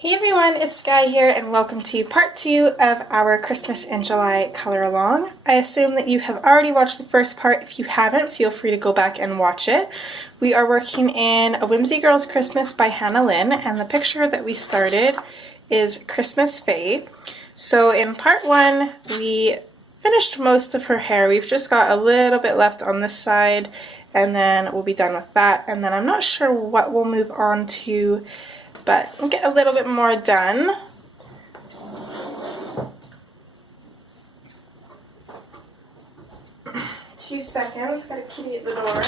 Hey everyone, it's Skyee here and welcome to part 2 of our Christmas in July color along. I assume that you have already watched the first part. If you haven't, feel free to go back and watch it. We are working in A Whimsy Girls Christmas by Hannah Lynn, and the picture that we started is Christmas Faye. So in part 1, we finished most of her hair. We've just got a little bit left on this side and then we'll be done with that. And then I'm not sure what we'll move on to, but we'll get a little bit more done. Two seconds, got a kitty at the door.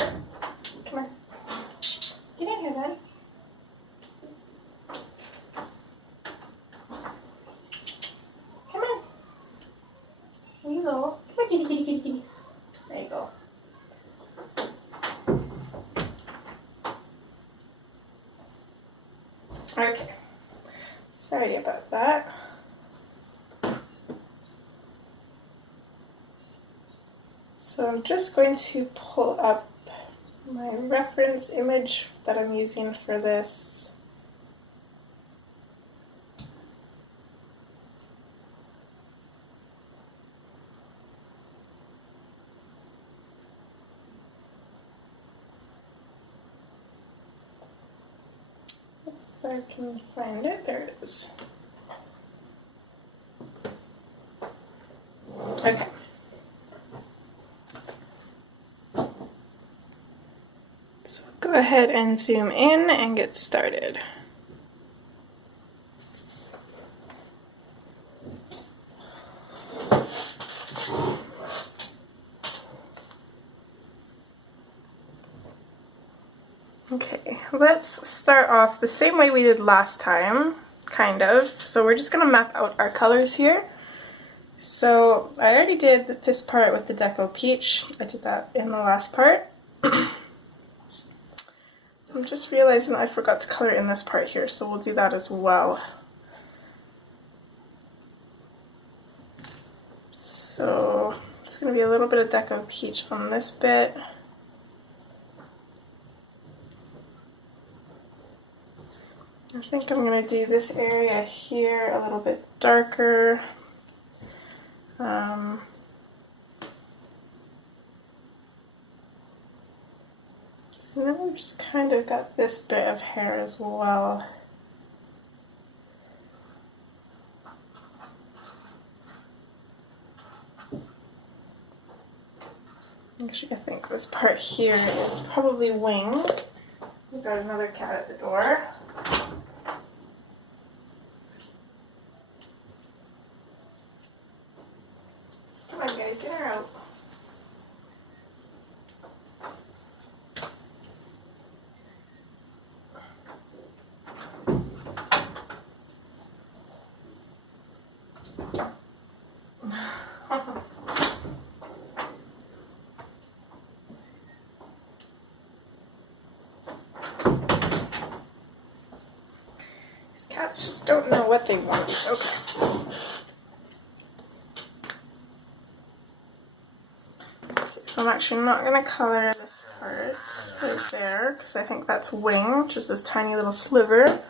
Come on. Get in here then. Come on. There you go. Come on, kitty, kitty, kitty, kitty. There you go. Okay, sorry about that. So I'm just going to pull up my reference image that I'm using for this. If I can find it, there it is. Okay. So go ahead and zoom in and get started. Okay, let's start off the same way we did last time, kind of. So we're just going to map out our colors here. So I already did this part with the Deco Peach. I did that in the last part. I'm just realizing I forgot to color in this part here, so we'll do that as well. So it's going to be a little bit of Deco Peach on this bit. I think I'm going to do this area here a little bit darker. So now we've just kind of got this bit of hair as well. Actually, I think this part here is probably wing. We've got another cat at the door. Come on guys, in or out? These cats just don't know what they want. Okay. So I'm actually not going to color this part right there because I think that's wing, just this tiny little sliver.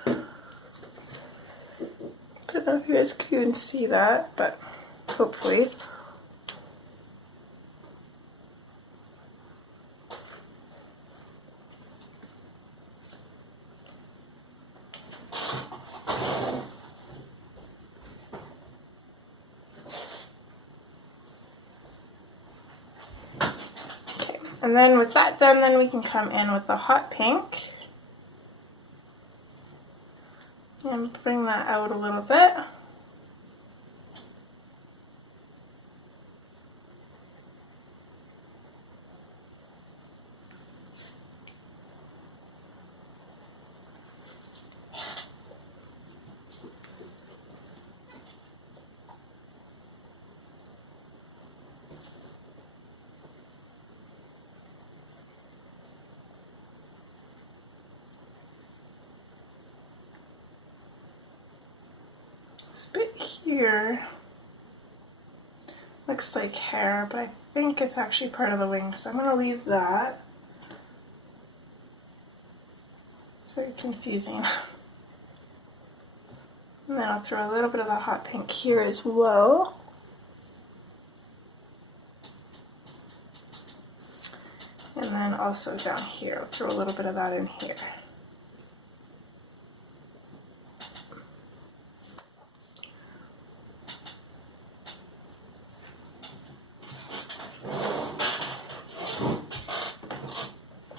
Don't know if you guys can even see that, but hopefully. And then with that done, then we can come in with the hot pink and bring that out a little bit. This bit here looks like hair, but I think it's actually part of the wing, so I'm going to leave that. It's very confusing. And then I'll throw a little bit of the hot pink here as well. And then also down here, I'll throw a little bit of that in here.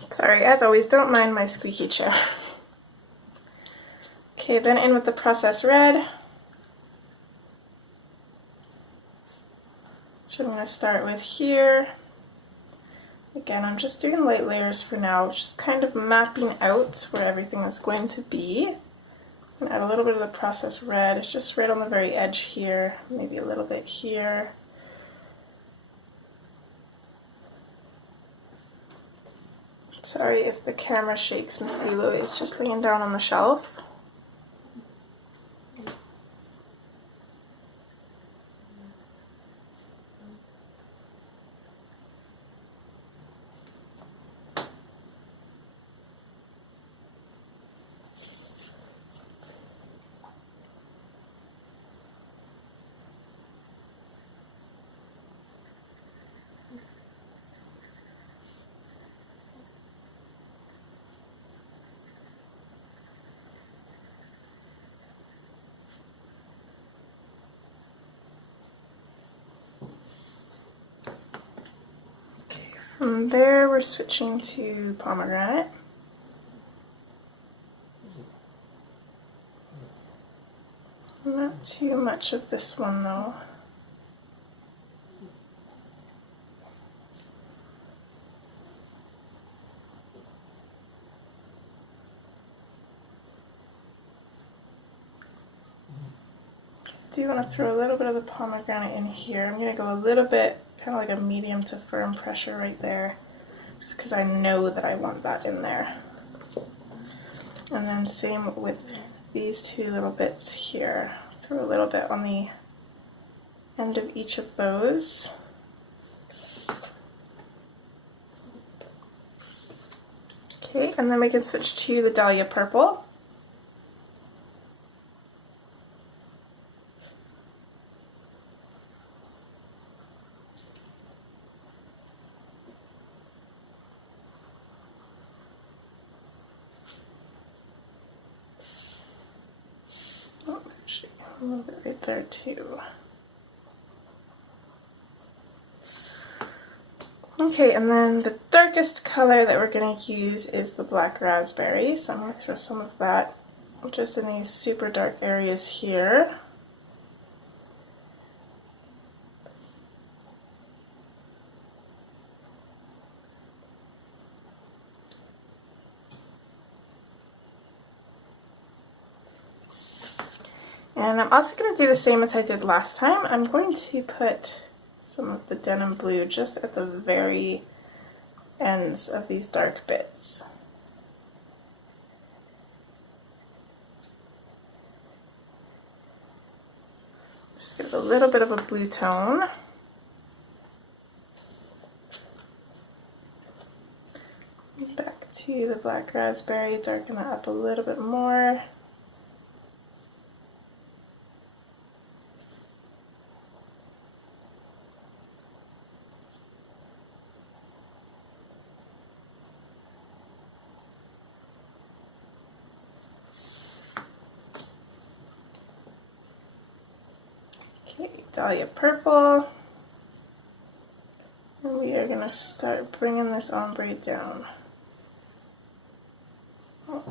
Sorry, as always, don't mind my squeaky chair. Okay, then in with the processed red, which I'm going to start with here. Again, I'm just doing light layers for now, just kind of mapping out where everything is going to be. I'm going to add a little bit of the processed red. It's just right on the very edge here, maybe a little bit here. Sorry if the camera shakes, Miss Lilo is just laying down on the shelf. From there, we're switching to pomegranate. Not too much of this one though. I do want to throw a little bit of the pomegranate in here. I'm going to go a little bit, kind of like a medium to firm pressure right there, just because I know that I want that in there. And then same with these two little bits here. Throw a little bit on the end of each of those. Okay, and then we can switch to the Dahlia Purple. A little bit right there too. Okay, and then the darkest color that we're going to use is the black raspberry. So I'm going to throw some of that just in these super dark areas here. And I'm also going to do the same as I did last time. I'm going to put some of the denim blue just at the very ends of these dark bits. Just give it a little bit of a blue tone. Back to the black raspberry, darken that up a little bit more. Dahlia Purple, and we are going to start bringing this ombre down. Oh.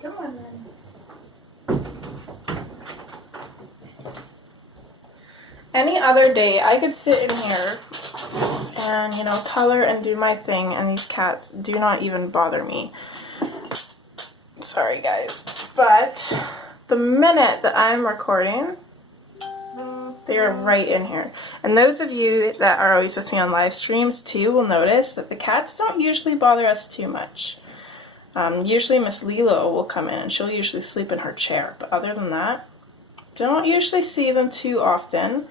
Come on then. Any other day I could sit in here and, you know, color and do my thing, and these cats do not even bother me. Sorry guys, but the minute that I'm recording, they are right in here. And those of you that are always with me on live streams too will notice that the cats don't usually bother us too much. Usually Miss Lilo will come in and she'll usually sleep in her chair, but other than that, don't usually see them too often.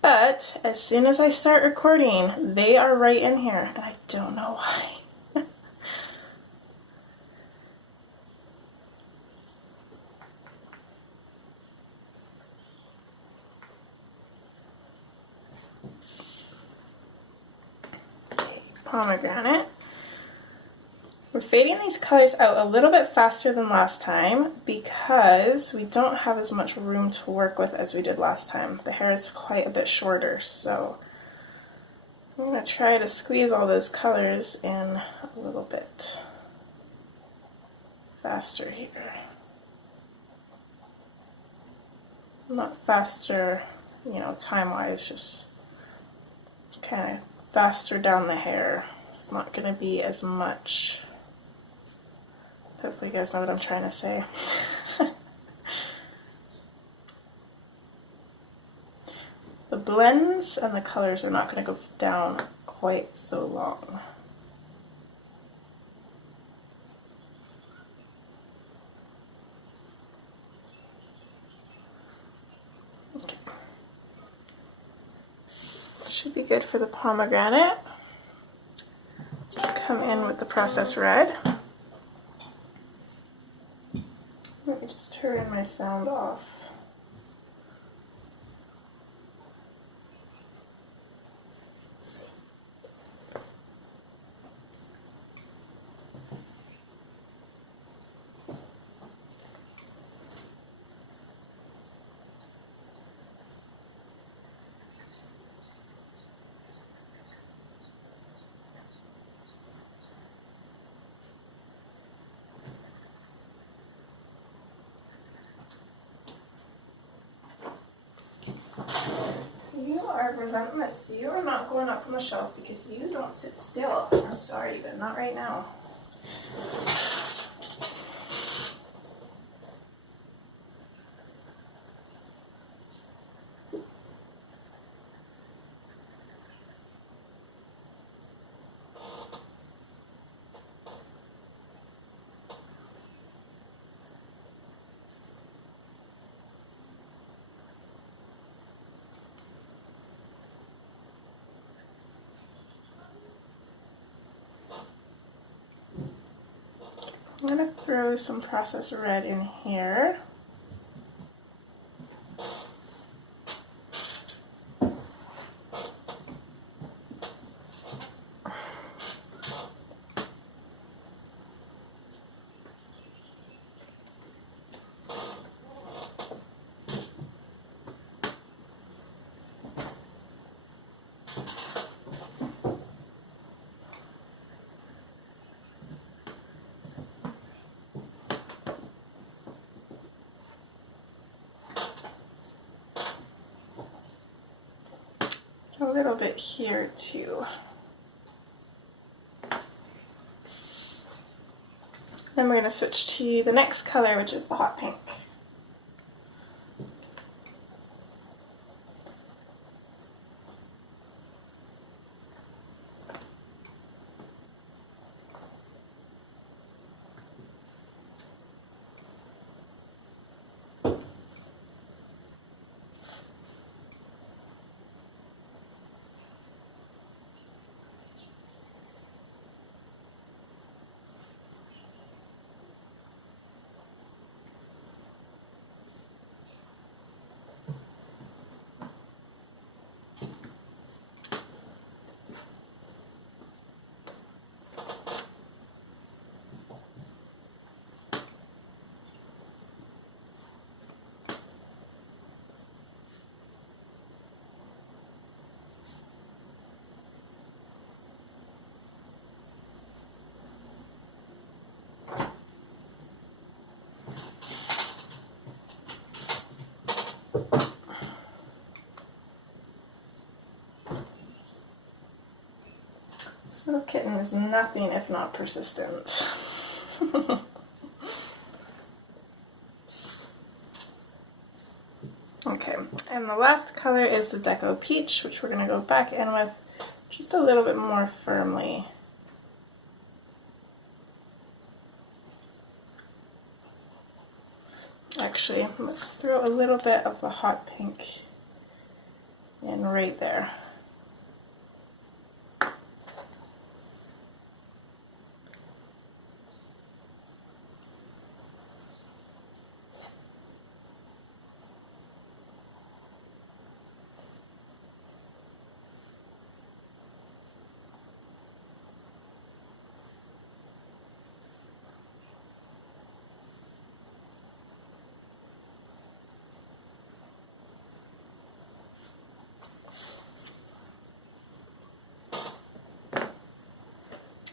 But as soon as I start recording, they are right in here, and I don't know why. pomegranate. We're fading these colors out a little bit faster than last time because we don't have as much room to work with as we did last time. The hair is quite a bit shorter, so I'm going to try to squeeze all those colors in a little bit faster here. Not faster, you know, time-wise, just kind of faster down the hair. It's not going to be as much. Hopefully you guys know what I'm trying to say. The blends and the colors are not going to go down quite so long. Okay. Should be good for the pomegranate. Just come in with the processed red. Let me just turn my sound off. You are relentless. You are not going up on the shelf because you don't sit still. I'm sorry, but not right now. I'm going to throw some processed red in here. A little bit here too. Then we're going to switch to the next color, which is the hot pink. This little kitten is nothing if not persistent. Okay, and the last color is the Deco Peach, which we're going to go back in with just a little bit more firmly. Actually, let's throw a little bit of the hot pink in right there.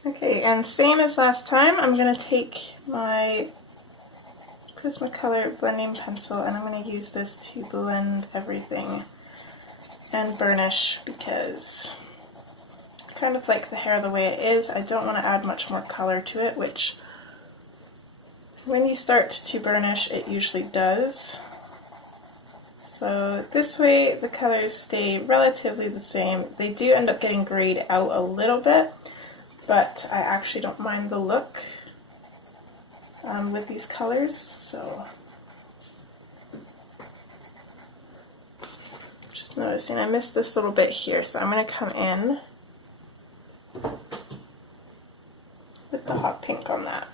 Okay, and same as last time, I'm going to take my Prismacolor blending pencil and I'm going to use this to blend everything and burnish because I kind of like the hair the way it is. I don't want to add much more color to it, which when you start to burnish it usually does. So this way the colors stay relatively the same. They do end up getting grayed out a little bit, but I actually don't mind the look with these colors. So just noticing I missed this little bit here, so I'm going to come in with the hot pink on that.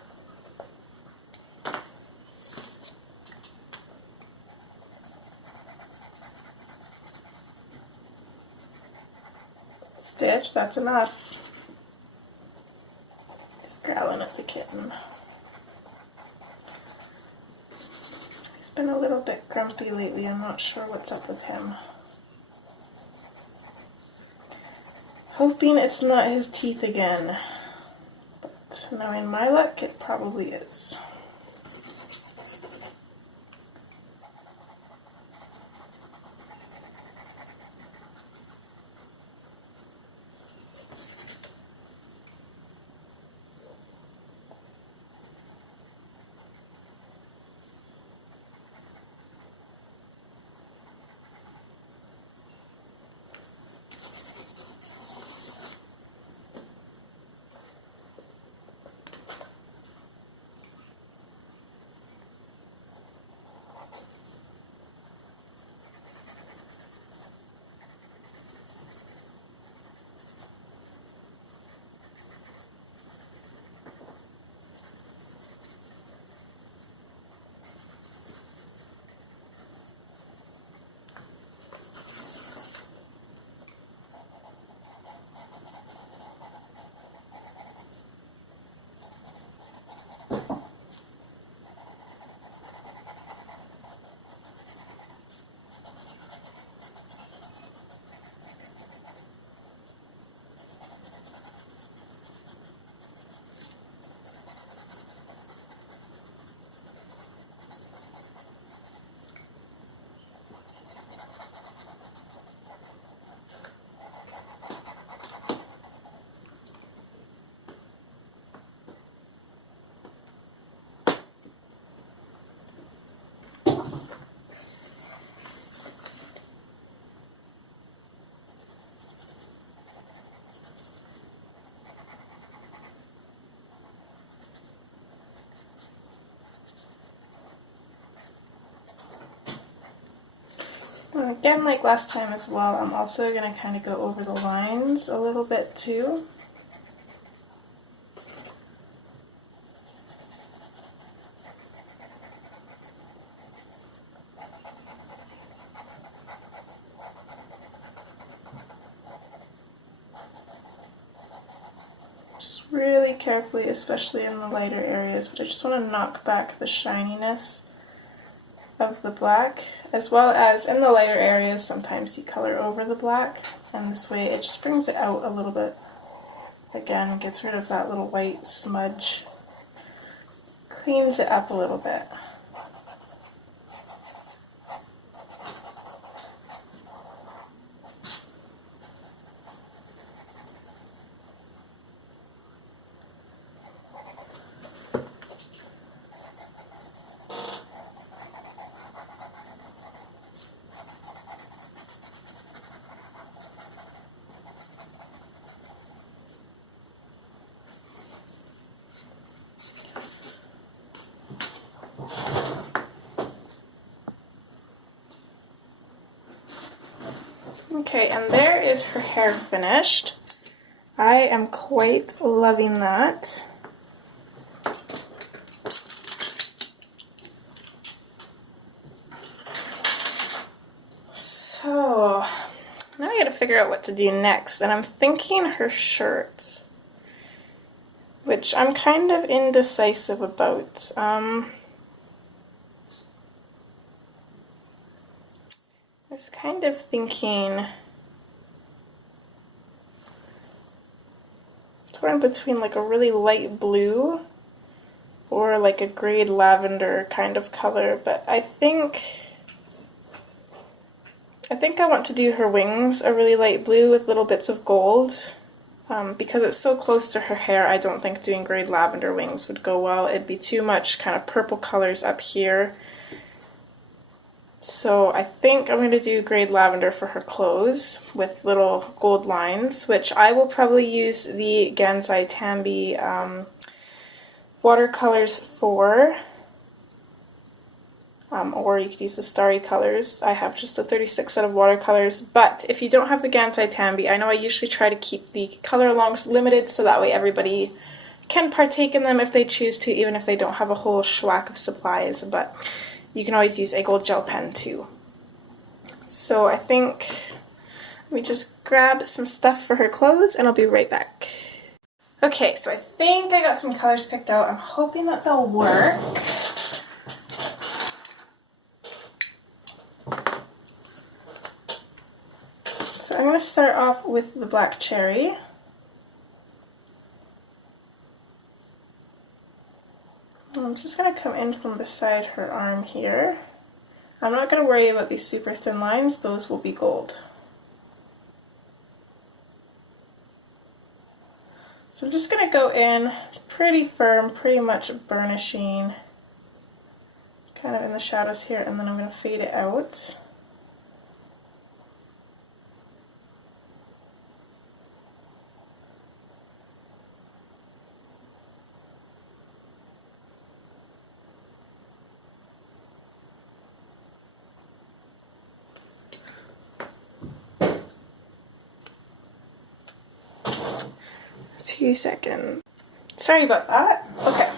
Stitch, that's enough. Just growling at the kitten. He's been a little bit grumpy lately. I'm not sure what's up with him. Hoping it's not his teeth again. But knowing my luck, it probably is. And again, like last time as well, I'm also going to kind of go over the lines a little bit too. Just really carefully, especially in the lighter areas, but I just want to knock back the shininess of the black, as well as in the lighter areas sometimes you color over the black, and this way it just brings it out a little bit. Again, gets rid of that little white smudge, cleans it up a little bit. Okay, and there is her hair finished. I am quite loving that. So, now I gotta figure out what to do next, and I'm thinking her shirt, which I'm kind of indecisive about. I was kind of thinking, torn between like a really light blue or like a grayed lavender kind of color, but I think I want to do her wings a really light blue with little bits of gold. Because it's so close to her hair, I don't think doing grayed lavender wings would go well. It'd be too much kind of purple colors up here. So I think I'm going to do grayed lavender for her clothes with little gold lines, which I will probably use the Gansai Tambi watercolors for. Or you could use the Starry colors. I have just a 36 set of watercolors, but if you don't have the Gansai Tambi, I know I usually try to keep the color alongs limited so that way everybody can partake in them if they choose to, even if they don't have a whole schwack of supplies, but you can always use a gold gel pen too. So I think let me just grab some stuff for her clothes and I'll be right back. Okay, so I think I got some colors picked out. I'm hoping that they'll work. So I'm going to start off with the black cherry. I'm just going to come in from beside her arm here. I'm not going to worry about these super thin lines, those will be gold. So I'm just going to go in pretty firm, pretty much burnishing, kind of in the shadows here, and then I'm going to fade it out. Seconds. Sorry about that. Okay.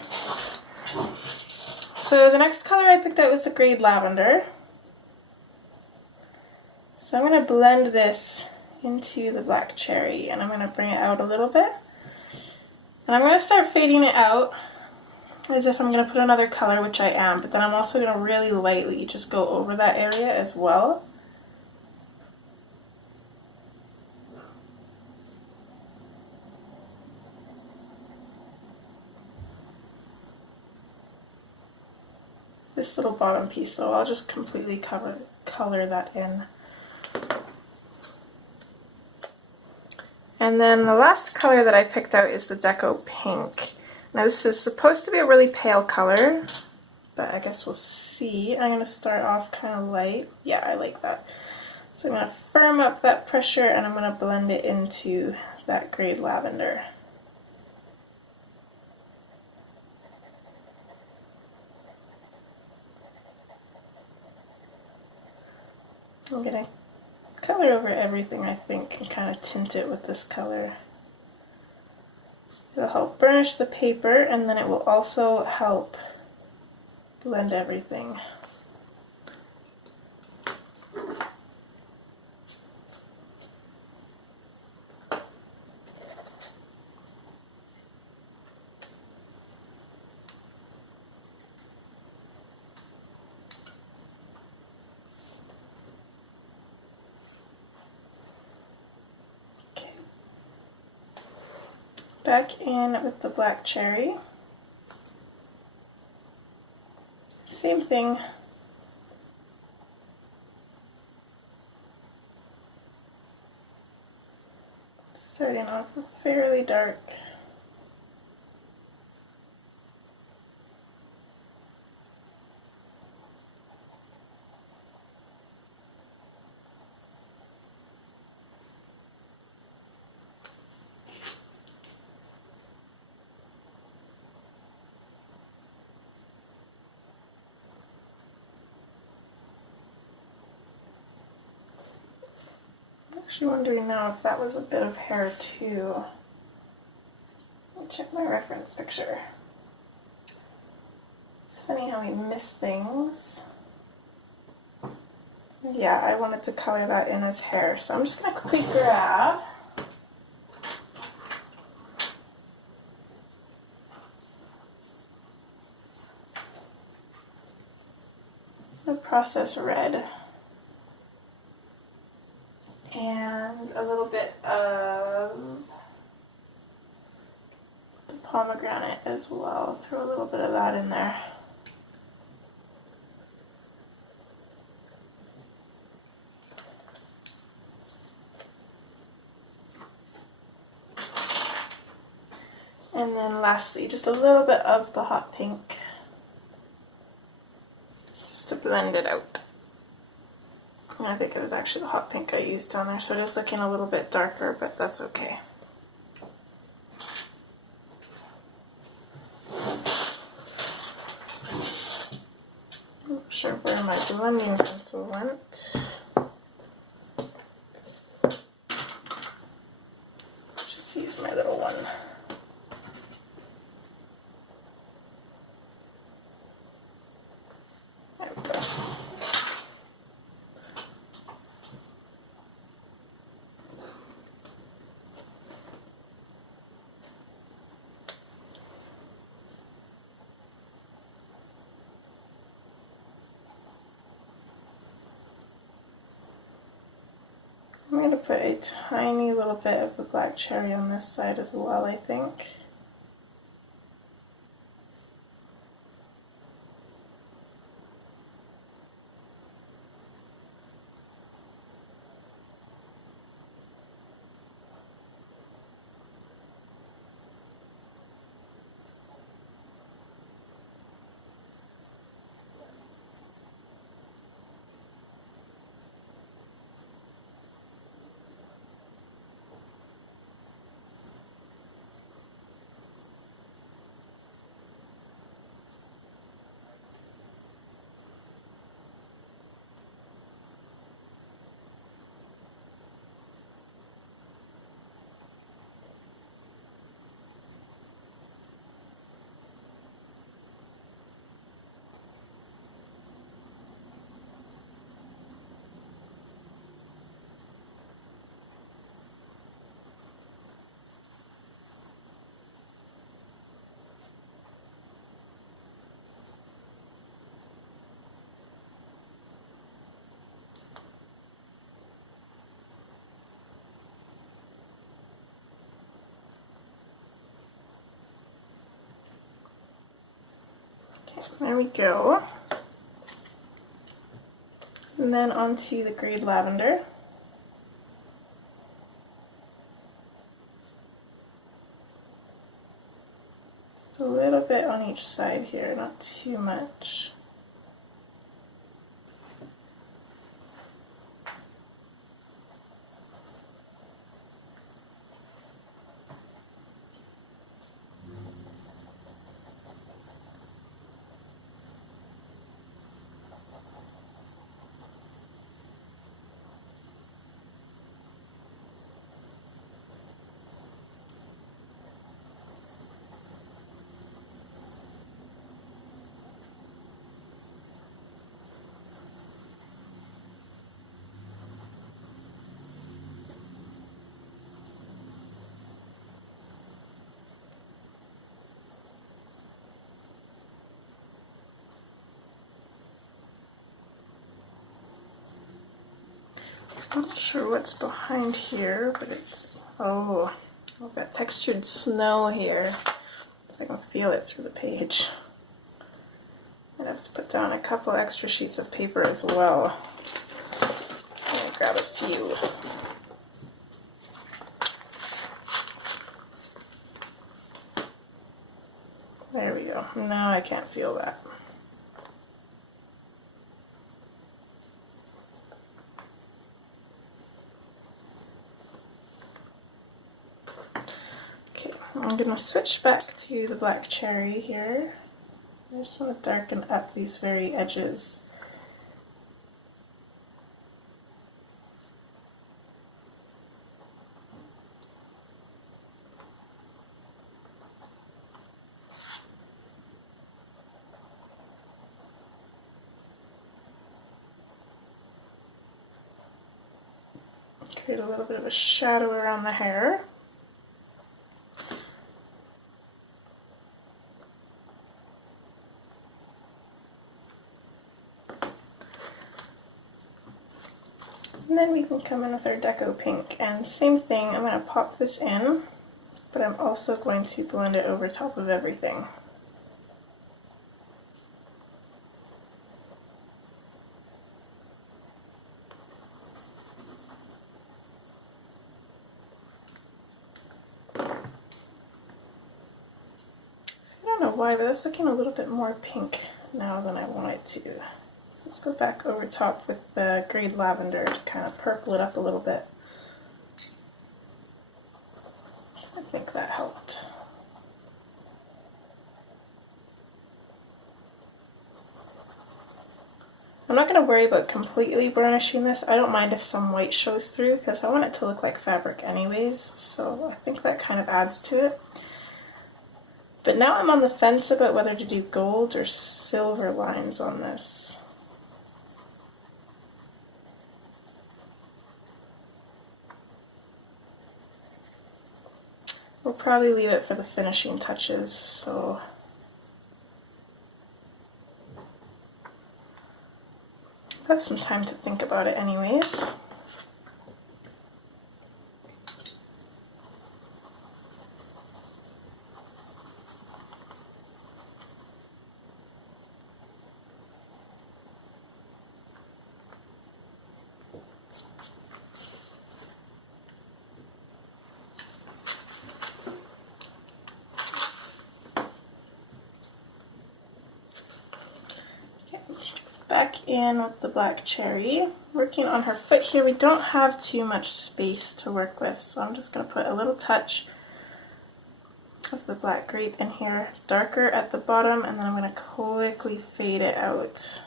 So the next color I picked out was the grayed lavender. So I'm going to blend this into the black cherry and I'm going to bring it out a little bit. And I'm going to start fading it out as if I'm going to put another color, which I am, but then I'm also going to really lightly just go over that area as well. This little bottom piece though, I'll just completely color that in. And then the last color that I picked out is the Deco Pink. Now this is supposed to be a really pale color, but I guess we'll see. I'm going to start off kind of light. Yeah, I like that. So I'm going to firm up that pressure and I'm going to blend it into that grayed lavender. I'm going to color over everything, I think, and kind of tint it with this color. It'll help burnish the paper, and then it will also help blend everything. Back in with the black cherry. Same thing. Starting off fairly dark. Actually wondering now if that was a bit of hair too. Let me check my reference picture. It's funny how we miss things. Yeah, I wanted to color that in as hair, so I'm just going to quickly grab the process red. And a little bit of pomegranate as well. Throw a little bit of that in there. And then lastly, just a little bit of the hot pink, just to blend it out. And I think it was actually the hot pink I used down there, so just looking a little bit darker, but that's okay. Not sure where my blending pencil went. Just use my little one. There we go. I'm going to put a tiny little bit of the black cherry on this side as well, I think. There we go. And then onto the grayed lavender. Just a little bit on each side here, not too much. I'm not sure what's behind here, but it's, oh, I've got textured snow here, so I can feel it through the page. I'm gonna have to put down a couple extra sheets of paper as well. I'm gonna grab a few. There we go. Now I can't feel that. I'm going to switch back to the black cherry here. I just want to darken up these very edges. Create a little bit of a shadow around the hair. And then we can come in with our deco pink, and same thing, I'm going to pop this in but I'm also going to blend it over top of everything. I don't know why, but that's looking a little bit more pink now than I want it to. So let's go back over top with the grayed lavender to kind of purple it up a little bit. I think that helped. I'm not going to worry about completely burnishing this. I don't mind if some white shows through because I want it to look like fabric anyways, so I think that kind of adds to it. But now I'm on the fence about whether to do gold or silver lines on this. We'll probably leave it for the finishing touches, so I have some time to think about it anyways. Back in with the black cherry. Working on her foot here, we don't have too much space to work with, so I'm just going to put a little touch of the black grape in here, darker at the bottom, and then I'm going to quickly fade it out.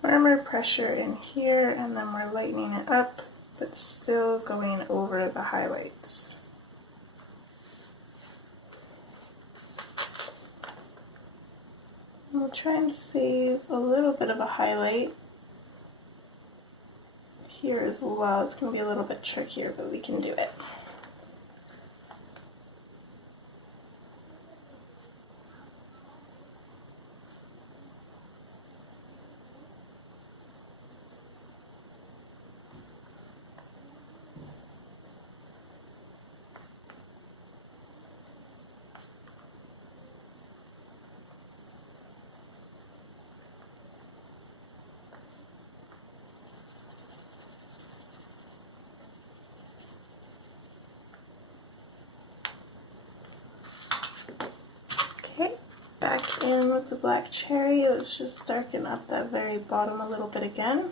Firmer pressure in here, and then we're lightening it up, but still going over the highlights. We'll try and save a little bit of a highlight here as well. It's going to be a little bit trickier, but we can do it. Okay, back in with the black cherry. Let's just darken up that very bottom a little bit again.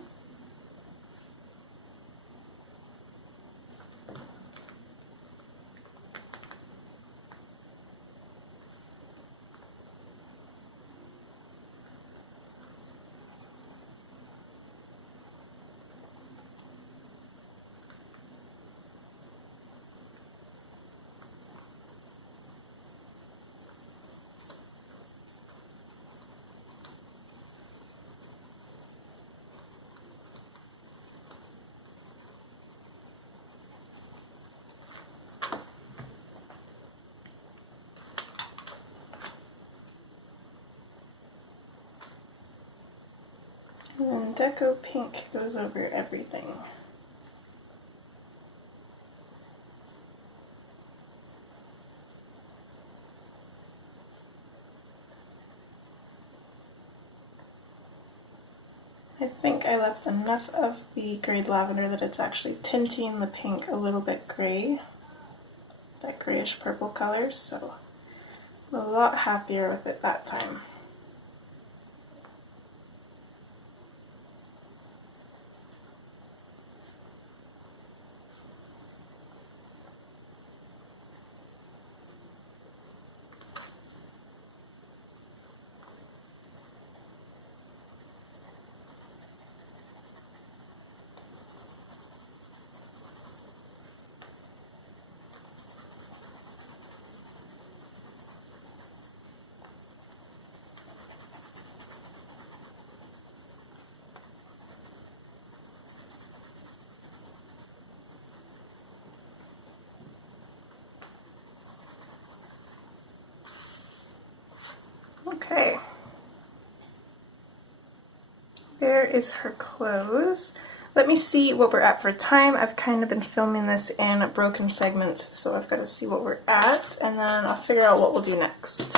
deco pink goes over everything. I think I left enough of the grayed lavender that it's actually tinting the pink a little bit gray, that grayish purple color, so I'm a lot happier with it that time. Okay, there is her clothes. Let me see what we're at for time. I've kind of been filming this in broken segments, so I've got to see what we're at, and then I'll figure out what we'll do next.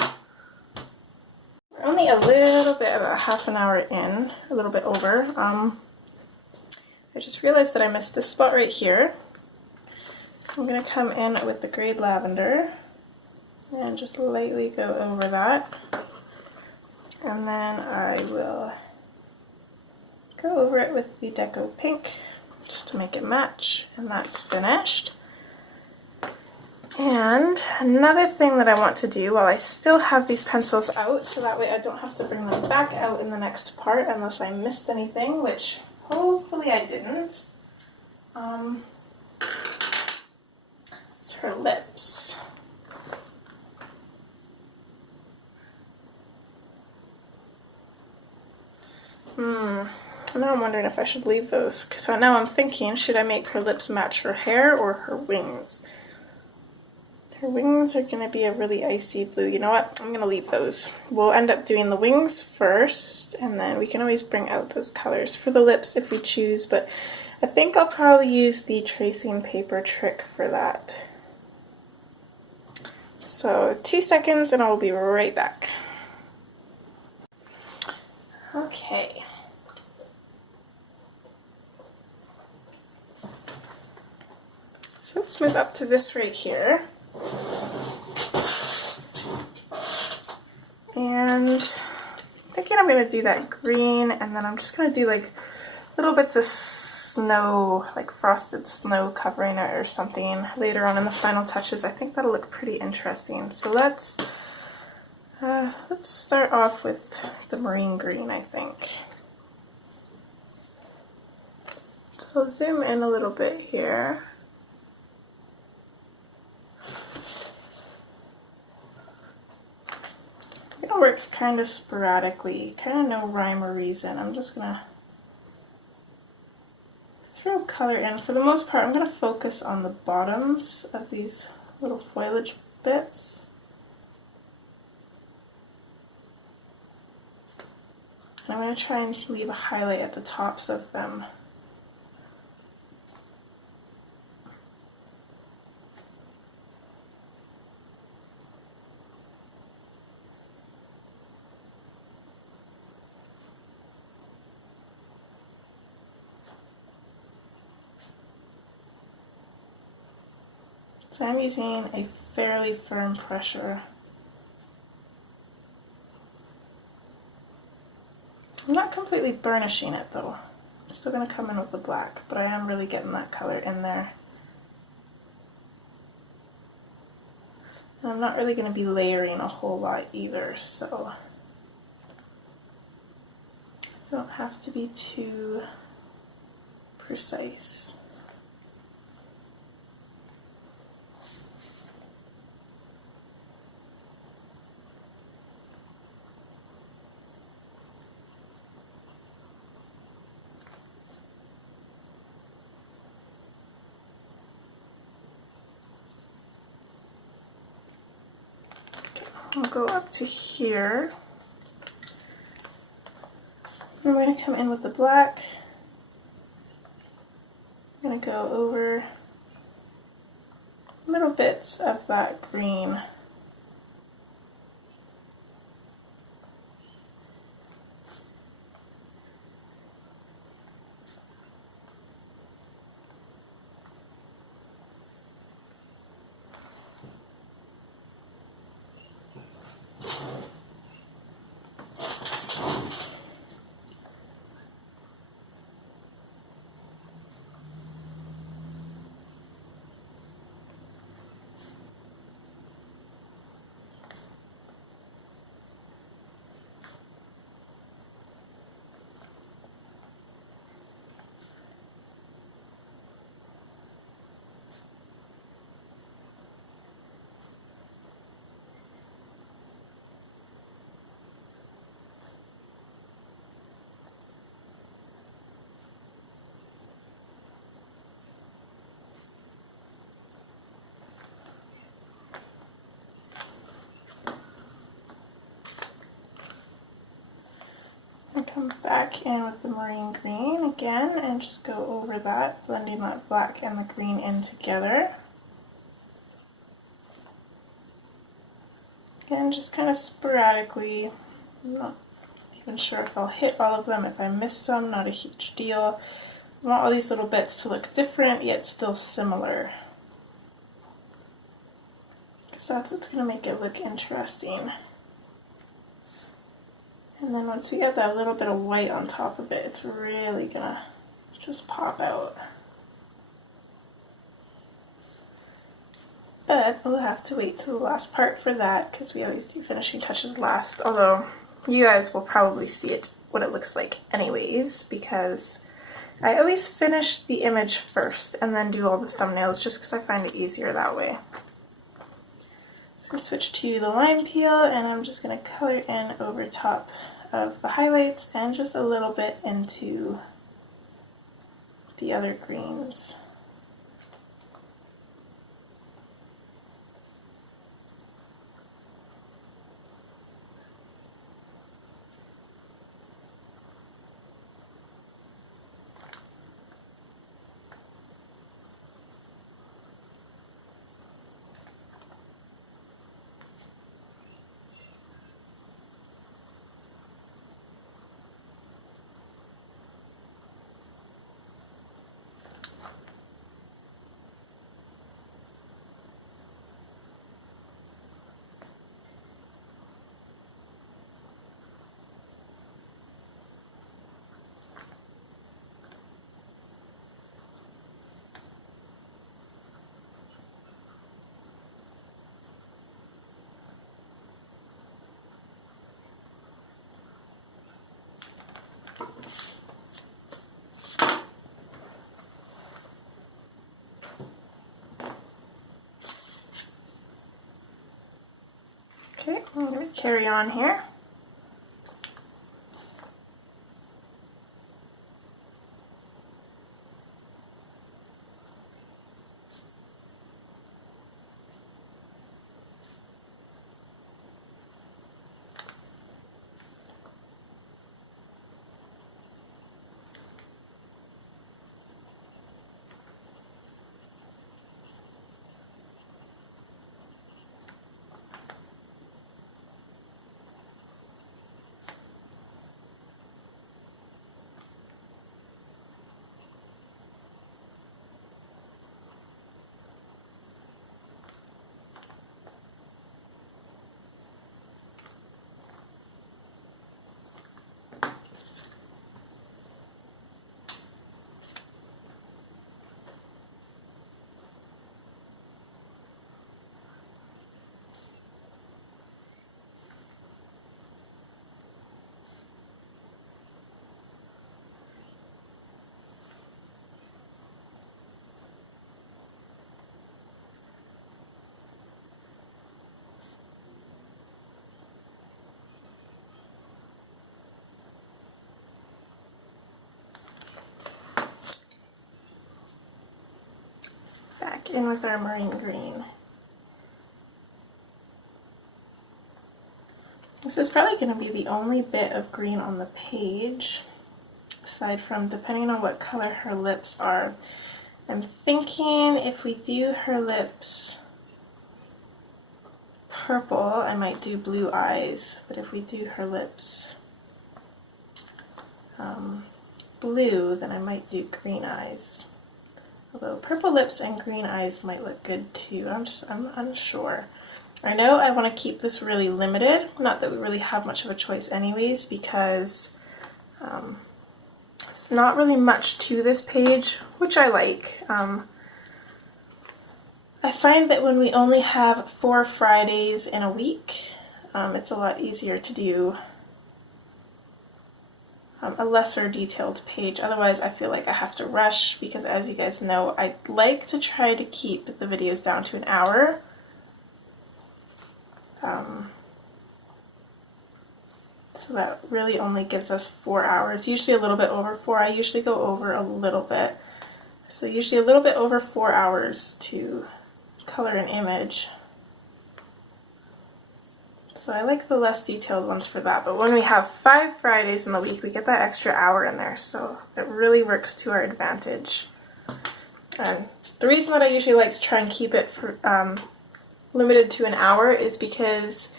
We're only a little bit, about half an hour in, a little bit over. I just realized that I missed this spot right here. So I'm going to come in with the grayed lavender and just lightly go over that. And then I will go over it with the deco pink just to make it match, and that's finished. And another thing that I want to do while I still have these pencils out, so that way I don't have to bring them back out in the next part unless I missed anything, which hopefully I didn't. It's her lips. Now I'm wondering if I should leave those, because now I'm thinking, should I make her lips match her hair or her wings? Her wings are going to be a really icy blue. You know what? I'm going to leave those. We'll end up doing the wings first, and then we can always bring out those colors for the lips if we choose, but I think I'll probably use the tracing paper trick for that. So 2 seconds and I'll be right back. Okay. So let's move up to this right here. And I'm thinking I'm going to do that green, and then I'm just going to do like little bits of snow, like frosted snow covering it or something later on in the final touches. I think that'll look pretty interesting. So let's start off with the marine green, I think. So I'll zoom in a little bit here. I'm gonna work kind of sporadically, kind of no rhyme or reason. I'm just gonna throw color in. For the most part, I'm gonna focus on the bottoms of these little foliage bits. And I'm gonna try and leave a highlight at the tops of them. So I'm using a fairly firm pressure. I'm not completely burnishing it though. I'm still going to come in with the black, but I am really getting that color in there. And I'm not really going to be layering a whole lot either, so don't have to be too precise. I'll go up to here. And we're going to come in with the black. I'm going to go over little bits of that green. Come back in with the marine green again and just go over that, blending that black and the green in together. Again, just kind of sporadically. I'm not even sure if I'll hit all of them. If I miss some, not a huge deal. I want all these little bits to look different yet still similar, because that's what's going to make it look interesting. And then once we get that little bit of white on top of it, it's really gonna just pop out. But we'll have to wait till the last part for that, because we always do finishing touches last, although you guys will probably see it, what it looks like anyways, because I always finish the image first and then do all the thumbnails, just because I find it easier that way. So we switch to the lime peel, and I'm just going to color in over top of the highlights and just a little bit into the other greens. Okay, I'm going to carry on here. Back in with our marine green. This is probably going to be the only bit of green on the page. aside from depending on what color her lips are. I'm thinking if we do her lips purple, I might do blue eyes, but if we do her lips blue, then I might do green eyes. Although purple lips and green eyes might look good too. I'm unsure. I know I want to keep this really limited, not that we really have much of a choice anyways, because it's not really much to this page, which I like. I find that when we only have 4 Fridays in a week, it's a lot easier to do a lesser detailed page. Otherwise, I feel like I have to rush because, as you guys know, I like to try to keep the videos down to an hour. So that really only gives us 4 hours, usually a little bit over 4. I usually go over a little bit. So usually a little bit over 4 hours to color an image. So I like the less detailed ones for that, but when we have 5 Fridays in the week, we get that extra hour in there, so it really works to our advantage. And the reason that I usually like to try and keep it for, limited to an hour is because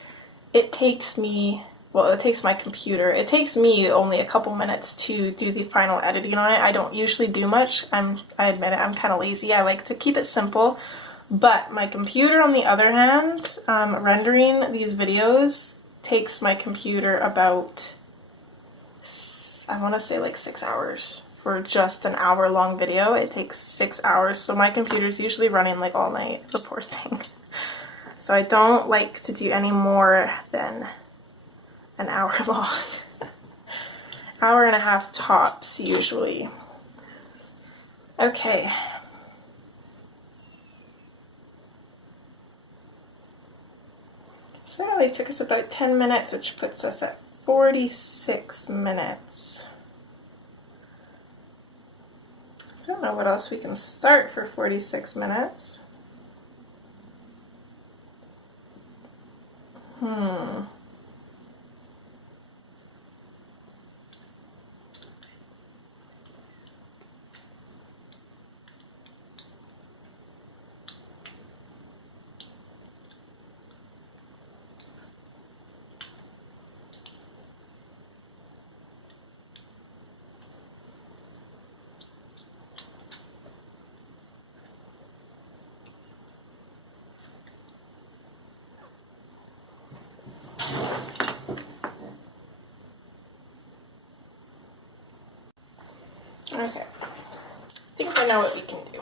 it takes me, well, it takes my computer, it takes me only a couple minutes to do the final editing on it. I don't usually do much. I admit it, I'm kind of lazy. I like to keep it simple. But my computer, on the other hand, rendering these videos takes my computer about, I want to say like 6 hours. For just an hour-long video, it takes 6 hours. So my computer's usually running like all night, the poor thing. So I don't like to do any more than an hour long. Hour and a half tops, usually. Okay. So it only took us about 10 minutes, which puts us at 46 minutes. I don't know what else we can start for 46 minutes. Okay, I think I know what we can do.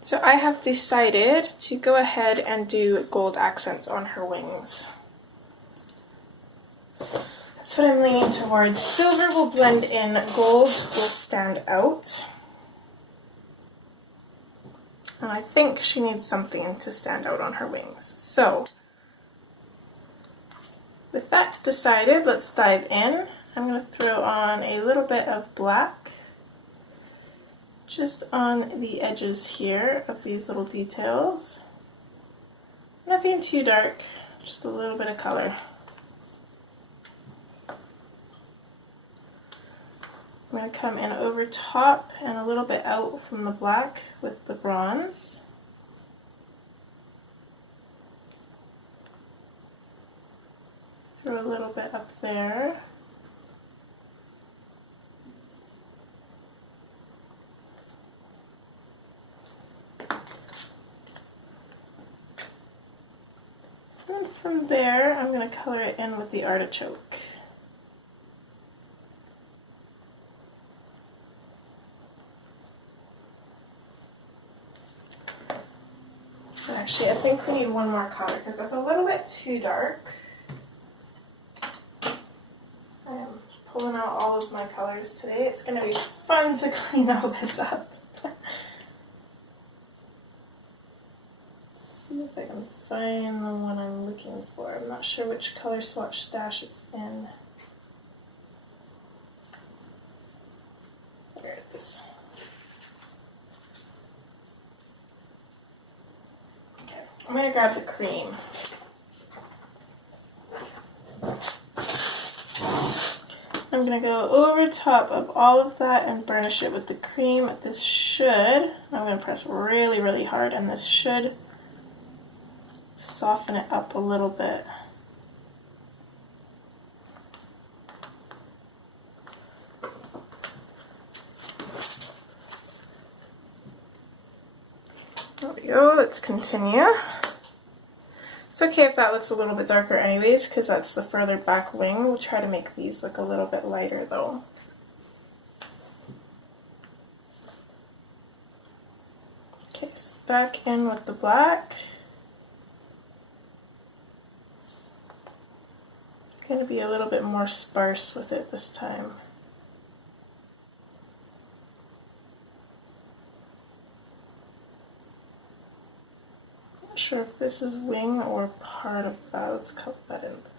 So I have decided to go ahead and do gold accents on her wings. That's what I'm leaning towards. Silver will blend in, gold will stand out. And I think she needs something to stand out on her wings. So, with that decided, let's dive in. I'm going to throw on a little bit of black just on the edges here of these little details. Nothing too dark, just a little bit of color. I'm going to come in over top and a little bit out from the black with the bronze. Throw a little bit up there. And from there, I'm going to color it in with the artichoke. Actually, I think we need one more color because that's a little bit too dark. I'm pulling out all of my colors today. It's going to be fun to clean all this up. See if I can find the one I'm looking for. I'm not sure which color swatch stash it's in. There it is. Okay, I'm going to grab the cream. I'm I'm going to go over top of all of that and burnish it with the cream. This should, I'm going to press really, really hard, and this should soften it up a little bit. There we go, let's continue. It's okay if that looks a little bit darker anyways, because that's the further back wing. We'll try to make these look a little bit lighter though. Okay, so back in with the black. I'm going to be a little bit more sparse with it this time. Not sure if this is wing or part of that. Let's color that in back.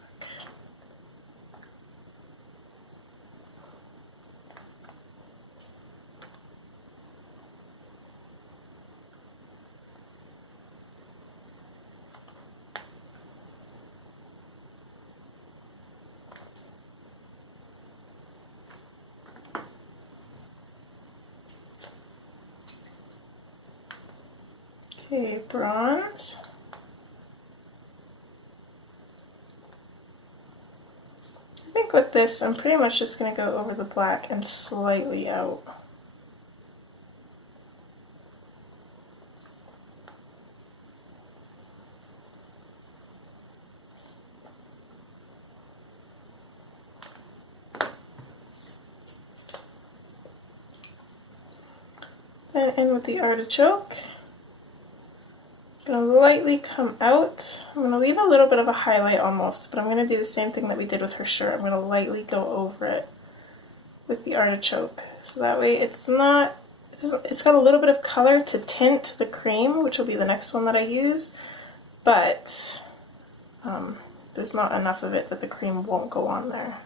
Okay, bronze. I think with this, I'm pretty much just going to go over the black and slightly out. Then in with the artichoke. I'm going to lightly come out. I'm going to leave a little bit of a highlight almost, but I'm going to do the same thing that we did with her shirt. I'm going to lightly go over it with the artichoke. So that way it's not, it's got a little bit of color to tint the cream, which will be the next one that I use, but there's not enough of it that the cream won't go on there.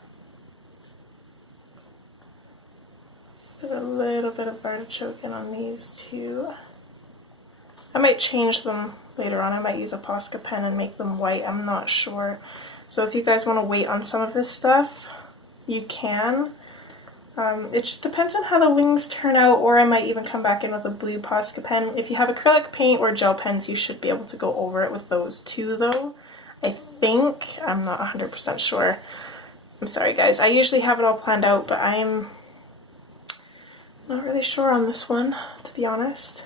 Just do a little bit of artichoke in on these two. I might change them later on. I might use a Posca pen and make them white. I'm not sure. So if you guys want to wait on some of this stuff, you can. It just depends on how the wings turn out, or I might even come back in with a blue Posca pen. If you have acrylic paint or gel pens, you should be able to go over it with those too, though. I think. I'm not 100% sure. I'm sorry, guys. I usually have it all planned out, but I'm not really sure on this one, to be honest.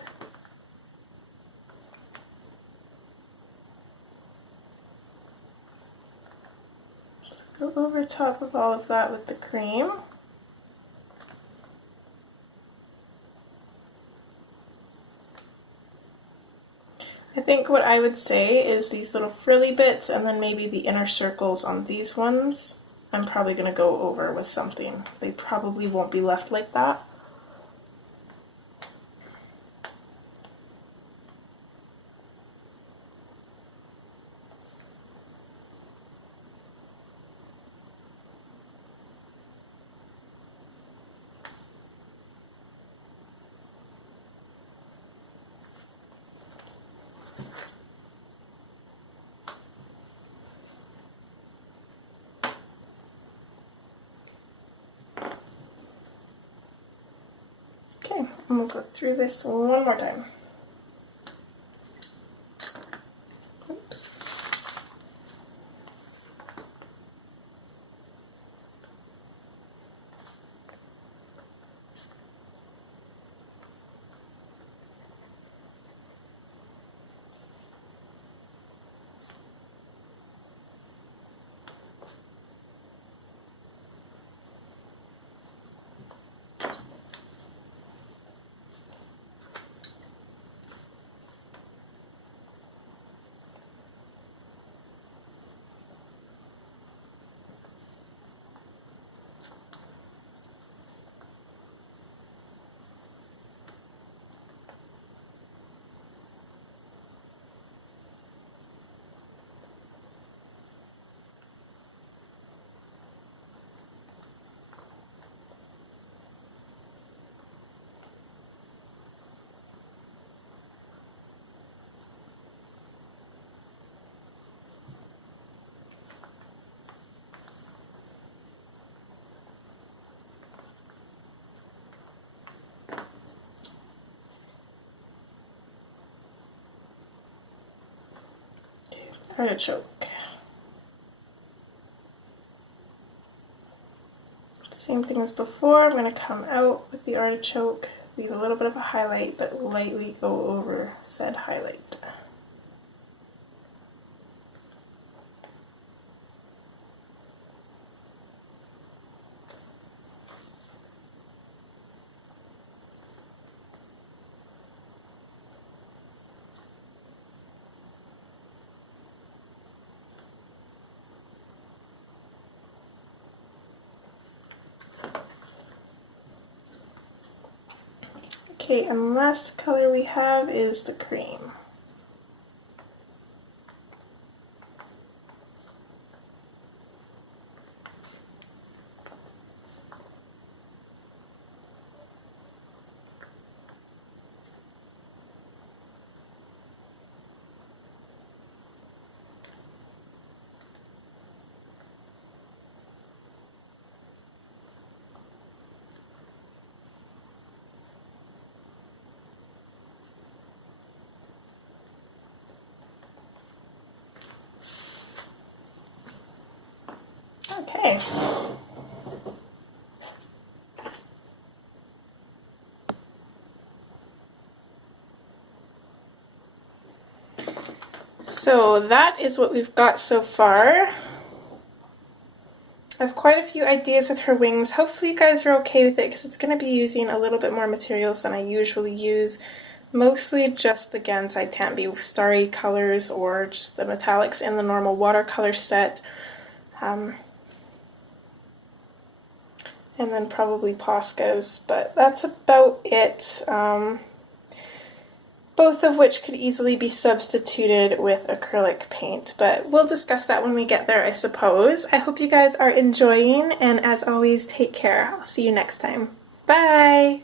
Go over top of all of that with the cream. I think what I would say is these little frilly bits and then maybe the inner circles on these ones, I'm probably going to go over with something. They probably won't be left like that. Okay, and we'll go through this one more time. Oops. artichoke. Same thing as before, I'm going to come out with the artichoke, leave a little bit of a highlight, but lightly go over said highlight. Okay, and last color we have is the cream. Okay. So that is what we've got so far. I have quite a few ideas with her wings. Hopefully you guys are okay with it because it's going to be using a little bit more materials than I usually use. Mostly just the Gansai Tambi starry colors or just the metallics in the normal watercolor set. And then probably Poscas, but that's about it. Both of which could easily be substituted with acrylic paint, but we'll discuss that when we get there, I suppose. I hope you guys are enjoying, and as always, take care. I'll see you next time. Bye!